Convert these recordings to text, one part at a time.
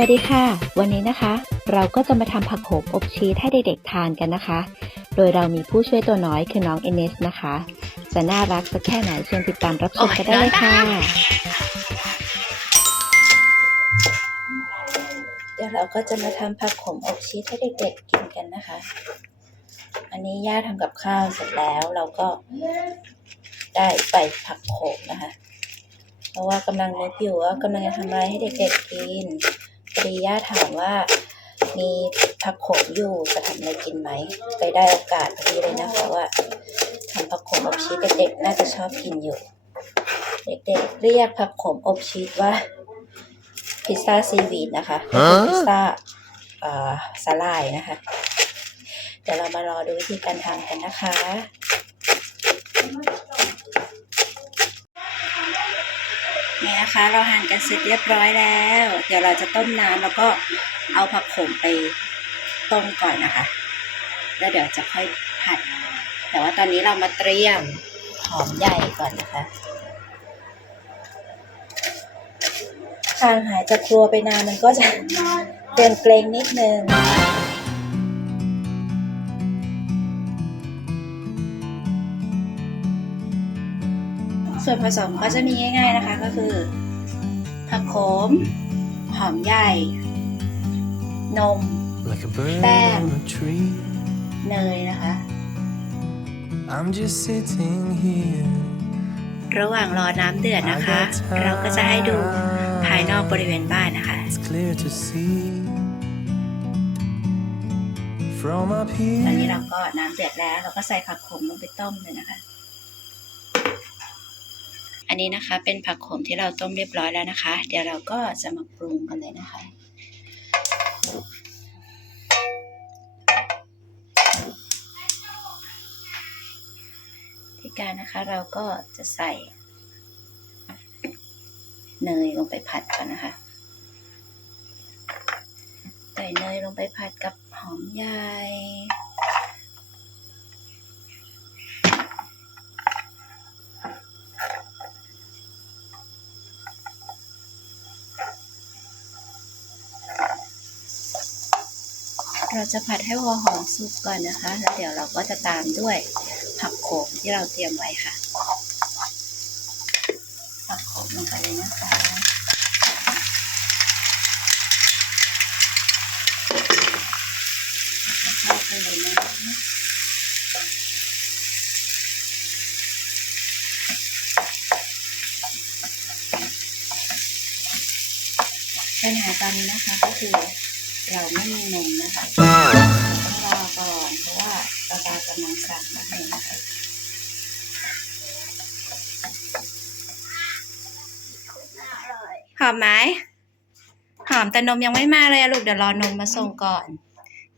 วัสดีค่ะ วันนี้นะคะ เราก็จะมาทำผักโขมอบชีสให้เด็กๆทานกันนะคะ โดยเรามีผู้ช่วยตัวน้อยคือน้องเอเนสนะคะ จะน่ารักสักแค่ไหนเชิญติดตามรับชมกันได้เลยค่ะ เดี๋ยวเราก็จะมาทำผักโขมอบชีสให้เด็กๆกินกันนะคะ อันนี้ย่าทำกับข้าวเสร็จแล้วเราก็ได้ใส่ผักโขมนะคะ เพราะว่ากำลังนึกอยู่ว่ากำลังจะทำอะไรให้เด็กๆกิน พอดีย่าถามว่า มีผักโขมอยู่จะทำอะไรกินไหมไปได้โอกาสพอดีเลยนะคะว่าทำผักโขมอบชีสเด็กๆน่าจะชอบกินอยู่ เด็กๆ เรียกผักโขมอบชีสว่า พิซซ่าซีวีดนะคะก็คือพิซซ่าเอ่อสาลายนะคะ เดี๋ยวเรามารอดูวิธีการทำกันนะคะ นี่นะคะ เราหั่นกันเสร็จเรียบร้อยแล้ว เดี๋ยวเราจะต้มน้ำแล้วก็เอาผักโขมไปต้มก่อนนะคะ แล้วเดี๋ยวจะค่อยผัด แต่ว่าตอนนี้เรามาเตรียมหอมใหญ่ก่อนนะคะทางหายจากครัวไปนานมันก็จะเกรงเกรงนิดนึง ส่วนผสมก็จะมีง่าย ๆนะคะก็คือ ผักโขม หอมใหญ่ นม Like a bird Bam. on a tree. เนยนะคะ I'm just sitting here. ระหว่างรอน้ำเดือดนะคะ เราก็จะให้ดูภายนอกบริเวณบ้านนะคะ It's clear to see. From up ตอนนี้ here, เราก็น้ำเดือดแล้ว เราก็ใส่ผักโขมลงไปต้มเลยนะคะ อันนี้นะคะเป็นผักโขมที่เราต้มเรียบร้อยแล้วนะคะ เดี๋ยวเราก็จะมาปรุงกันเลยนะคะ ที่การนะคะเราก็จะใส่เนยลงไปผัดก่อนนะคะ ใส่เนยลงไปผัดกับหอมใหญ่ เราจะผัดให้หัวหอมสุกก่อนนะคะ แล้วเดี๋ยวเราก็จะตามด้วยผักโขมที่เราเตรียมไว้ค่ะ ผักโขมลงไปเลยนะคะเข้าไปเลยนะปัญหาตอนนี้นะคะก็คือ เราไม่มีนมนะคะต้องรอก่อนเพราะว่าตาตากำลังสั่งมาให้นะคะหอมไหมหอมแต่นมยังไม่มาเลยอะลูกเดี๋ยวรอนมมาส่งก่อน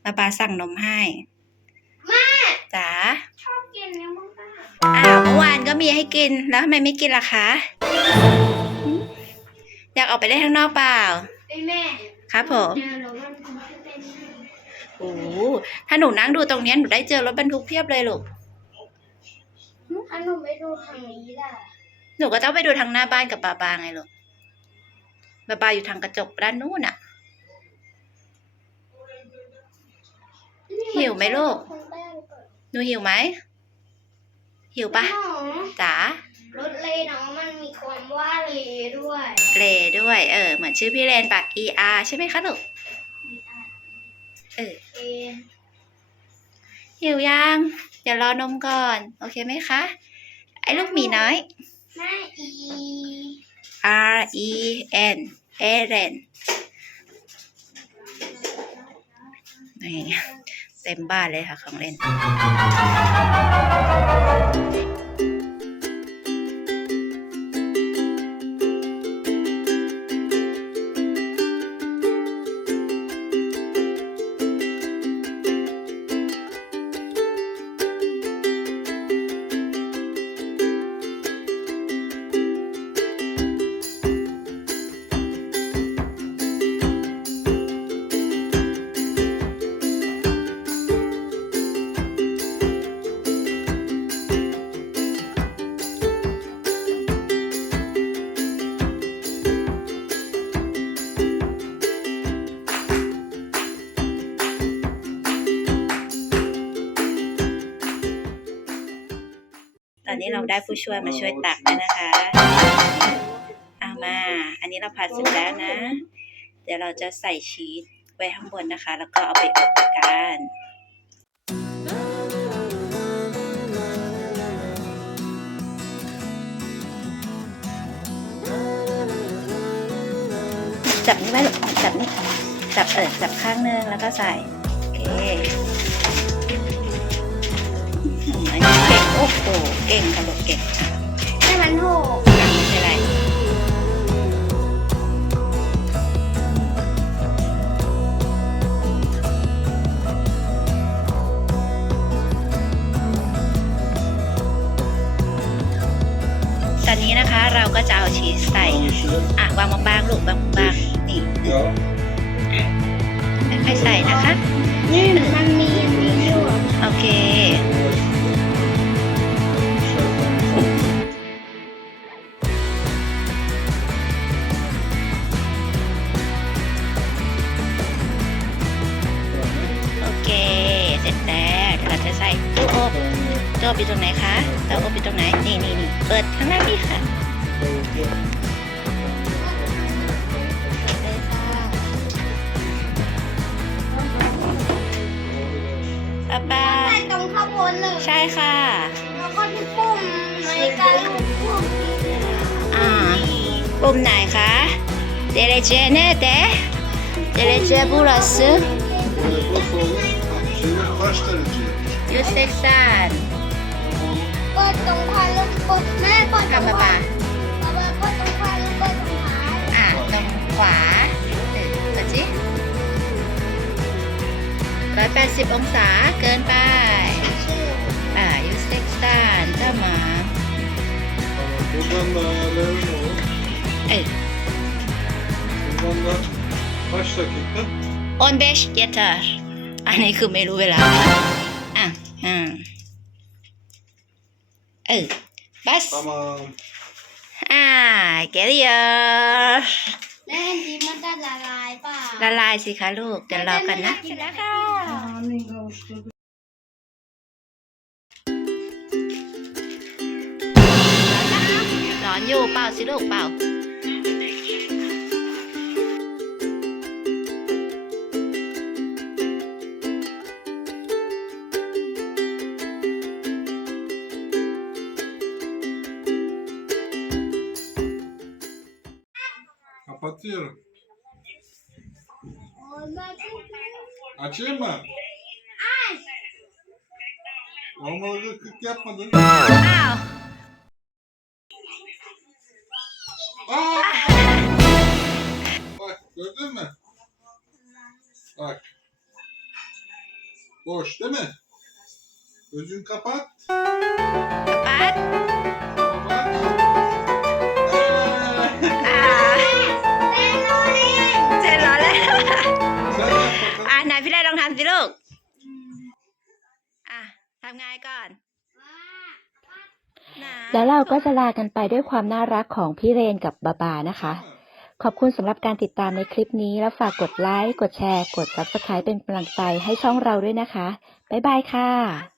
ป้าปาสั่งนมให้แม่จ๋าชอบกินเนี่ยมากอ้าวเมื่อวานก็มีให้กินแล้วทำไมไม่กินล่ะคะหืมอยากออกไปได้ข้างนอกเปล่าไอ้แม่ ครับผมเจอแล้วมันคงจะเป็นโอ้โหถ้าหนูนั่งดูตรงเนี้ยหนูได้เจอรถบรรทุกเพียบเลยลูกถ้าหนูไม่ดูทางนี้ล่ะ หนูก็ต้องไปดูทางหน้าบ้านกับปาปาไงลูกปาปาอยู่ทางกระจกด้านนู้นอะหิวไหมลูกคนแป้งเปิดหนูหิวไหม หิวปะหมอจ๋ารถเลยน้องมันมีความว่าเลด้วยเลด้วย เออ เหมือนชื่อพี่เรนปะ E R ใช่ไหมคะลูกเออเอหิวยังเดี๋ยวรอนมก่อน โอเคไหมคะ ไอ้ลูกหมีน้อยแม่อี R E N เอเรนนี่เต็มบ้านเลยค่ะของเล่น ตอนนี้เราได้ผู้ช่วยมาช่วยตักแล้วนะคะเอามา อันนี้เราผัดเสร็จแล้วนะ เดี๋ยวเราจะใส่ชีสไว้ข้างบนนะคะ แล้วก็เอาไปอบกันจับนี่ไว้ลูกจับนี่จับเออจับข้างนึงแล้วก็ใส่ โอเค หเก่งค่ะลูกเก่งอะให้มันโหไม่เป็นไรตอนนี้นะคะเราก็จะเอาชีสใส่อะวางบางๆลูกวางมาบางนี่ค่อยๆใส่นะคะ นี่มันมีอันนี้อยู่โอเค เปิดข้างหน้านี่ค่ะป้าป้าใส่ตรงข้างบนเลยใช่ค่ะ แล้วก็ที่ปุ่มในการลูกปุ่มอ่าปุ่มไหนคะเดเรเจเนเดเดเรเจบูรัส Şeyler kaç derece? ยูเซ็ กซันเปิดตรงควายลูกเปิดแม่เปิดตรอะงป้าควาป้ายเปิดตรงควายลูกเปิดตรงท้ายอะตรงขวาเออเปิดสิร้อยแปดสิบองศาเกินไปชื่ออ่ายูเซ็กซันเจ้าหมา Tamam. Buradan da ayarlayalım oğlum. เอ้ย Buradan da kaç dakika? ออนเบชเยเตอร์อันนี้คือไม่รู้เวลา อะ อ่าเออ บัส Tamam. อ่าเกลียร์แม่ดีมันจะละลายเปล่าละลายสิคะลูก เดี๋ยวรอกันนะเสร็จแล้วค่ะร้อนอยู่เปล่าสิลูกเปล่า Kapatıyorum. โอ้ยมาที่ Açayım mı? Olmalı kırk yapmadın. อ้าว Aa! Bak gördün mü? Bak. Boş değil mi? Gözün kapat. ปัด Kapat. ไงก่อน แล้วเราก็จะลากันไปด้วยความน่ารักของพี่เรนกับบาบานะคะ ขอบคุณสำหรับการติดตามในคลิปนี้ แล้วฝากกดไลค์ กดแชร์ กด Subscribe เป็นกำลังใจให้ช่องเราด้วยนะคะ บ๊ายบายค่ะ